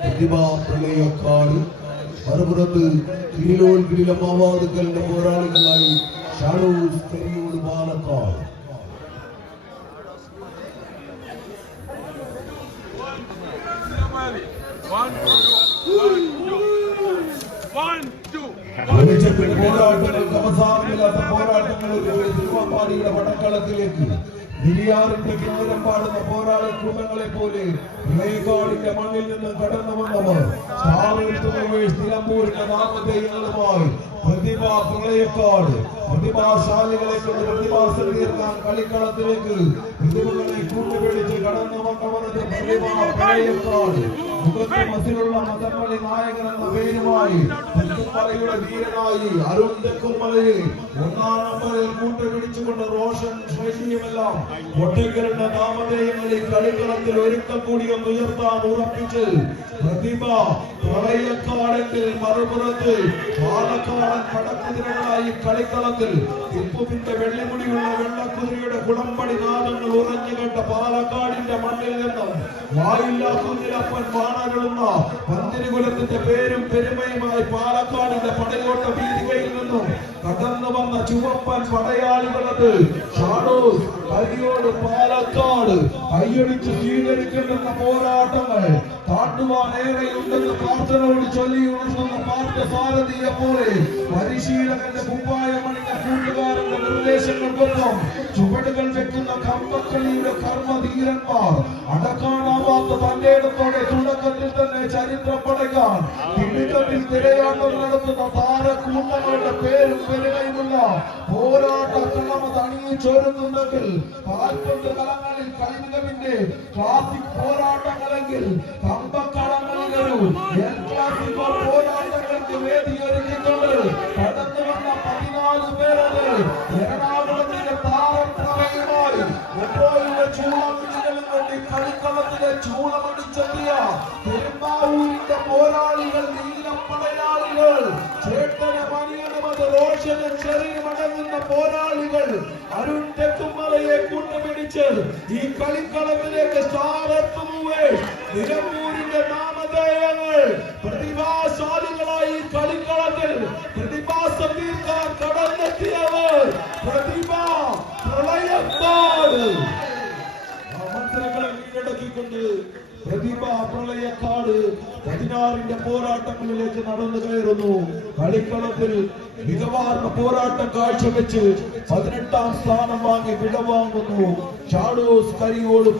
പ്രതിഭാ പ്രളയക്കാട് മറുപുറത്ത് കിരിലോൽ കിരിലമാവാതുക്കളുടെ പോരാളികളായി shadows കരിയോട് Palakkad. പോരാട്ടങ്ങൾക്ക് അവസാനമില്ലാത്ത പോരാട്ടങ്ങളുടെ തിരുവമ്പാടിയുടെ വടക്കളത്തിലേക്ക് നിലിയാറിന്റെ കിന്നരം പാടുന്ന പോരാളി കൂട്ടങ്ങളെ പോലെ പ്രളയക്കാടിന്റെ മണ്ണിൽ നിന്ന് കടന്നു വന്നവർ നിലമ്പൂരിന്റെ നാമധേയങ്ങളുമായി പ്രതിഭാ പ്രളയക്കാട് പ്രതിഭാശാലികളെ കൊണ്ട് പ്രതിഭാസം തീർക്കാൻ കളിക്കളത്തിലേക്ക് പ്രതിഭകളെ കൂട്ടുപിടിച്ച് കടന്നു വന്നവരത് പ്രതിഭാ പ്രളയക്കാട്. മുഖത്ത് മസിലുള്ള മതങ്ങളി നായകൻ എന്ന പേരുമായി തെക്കുംമലയുടെ വീരനായി അരുൺ തെക്കുംമലയെ ഒന്നാം നമ്പറിൽ കൂട്ടുപിടിച്ചുകൊണ്ട് റോഷൻ ശൈലിയുമെല്ലാം ഒട്ടേക്കരുടെ നാമധേയങ്ങളിൽ കളിക്കളത്തിൽ ഒരിക്കൽ കൂടി ഒന്ന് ഉയർത്താൻ ഉറപ്പിച്ച് പ്രതിഭ പ്രളയക്കാടെങ്കിൽ മറുപുറത്ത് പാലക്കാടൻ പടക്കുതിരകളായി കളിക്കളത്തിൽ ടിപ്പുവിന്റെ വെള്ളിമുടിയുള്ള വെള്ളക്കുതിരയുടെ കുളമ്പടി നാദങ്ങൾ ഉറഞ്ഞു കണ്ട പാലക്കാടിന്റെ മണ്ണിൽ നിന്നും വായില്ലാ കുന്നിലപ്പൻ വാണരുളുന്ന പന്തിരികുലത്തിന്റെ പേരും പെരുമയുമായി പാലക്കാടിന്റെ പടയോട്ട വീതികയിൽ നിന്നും കടന്നു വന്ന ചുവപ്പൻ പടയാളികളത് ഷാഡോസ് കരിയോട് പാലക്കാട് കൈയടിച്ച് സ്വീകരിക്കുന്ന പോരാട്ടങ്ങൾ താണ്ടുവാൻ ഏറെയുണ്ടെന്ന് പ്രാർത്ഥനയോട് ചൊല്ലി ഉണർത്തുന്ന പാർത്ഥസാരഥിയെ പോലെ പരിശീലകന്റെ കുപ്പായമണിഞ്ഞ കൂട്ടുകാരന്റെ നിർദ്ദേശങ്ങൾക്കൊപ്പം ചുവടുകൾ വെക്കുന്ന കമ്പക്കളിയുടെ കർമ്മധീരന്മാർ അടക്കാനാവാത്ത തന്റെ ഇടത്തോടെ തുടക്കത്തിൽ തന്നെ ചരിത്രം പടയ്ക്കാൻ പിന്നിട്ടത്തിൽ തിരയാട്ടം നടത്തുന്ന താരക്കൂട്ടങ്ങളുടെ പേരും പെരുമയുമുള്ള പോരാട്ട കളമ തണിയിച്ചൊരുങ്ങുന്നെങ്കിൽ കാൽപന്ത് കളങ്ങളിൽ കളിമികവിന്റെ ക്ലാസിക് പോരാട്ടങ്ങളെങ്കിൽ കമ്പക്കളങ്ങളിലൊരു എൽ ക്ലാസിക്കോ പോരാട്ടങ്ങൾക്ക് വേദിയൊരുക്കിക്കൊണ്ട് കടന്നു വന്ന 14 പേരത് എറണാകുളത്തിന്റെ താരപ്രവയുമായി മെട്രോയുടെ ചൂളമിടികളും കൊണ്ട് കളിക്കളത്തിലെ ചൂളമടിച്ചെത്തിയ പെരുമ്പാവൂരിന്റെ പോരാളികൾ നീലപ്പടയാളികൾ ചേട്ടനെ മണിയണമത് റോഷനും ചെറിയും അടങ്ങുന്ന പോരാളികൾ അരുൺ തെക്കുംമലയെ കൂട്ടുപിടിച്ച് ഈ കളിക്കളത്തിലേക്ക് സ്റ്റാറെത്തുന്നുവേ നിലമ്പൂരിന്റെ നാമധേയങ്ങൾ പ്രതിഭാശാലികളായി കളിക്കളത്തിൽ പ്രതിഭാസം തീർക്കാൻ കടന്നെത്തിയവർ പ്രതിഭാ പ്രളയക്കാട്. മത്സരങ്ങളെ കീഴടക്കിക്കൊണ്ട് പ്രതിഭാ പ്രളയക്കാട് 16ന്റെ പോരാട്ടങ്ങളിലേക്ക് നടന്നു കയറുന്നു. കളിക്കളത്തിൽ മികവാർന്ന പോരാട്ടം കാഴ്ചവെച്ച് 18ാം സ്ഥാനം വാങ്ങി വിടവാങ്ങുന്നു ഷാഡോസ് കരിയോട്.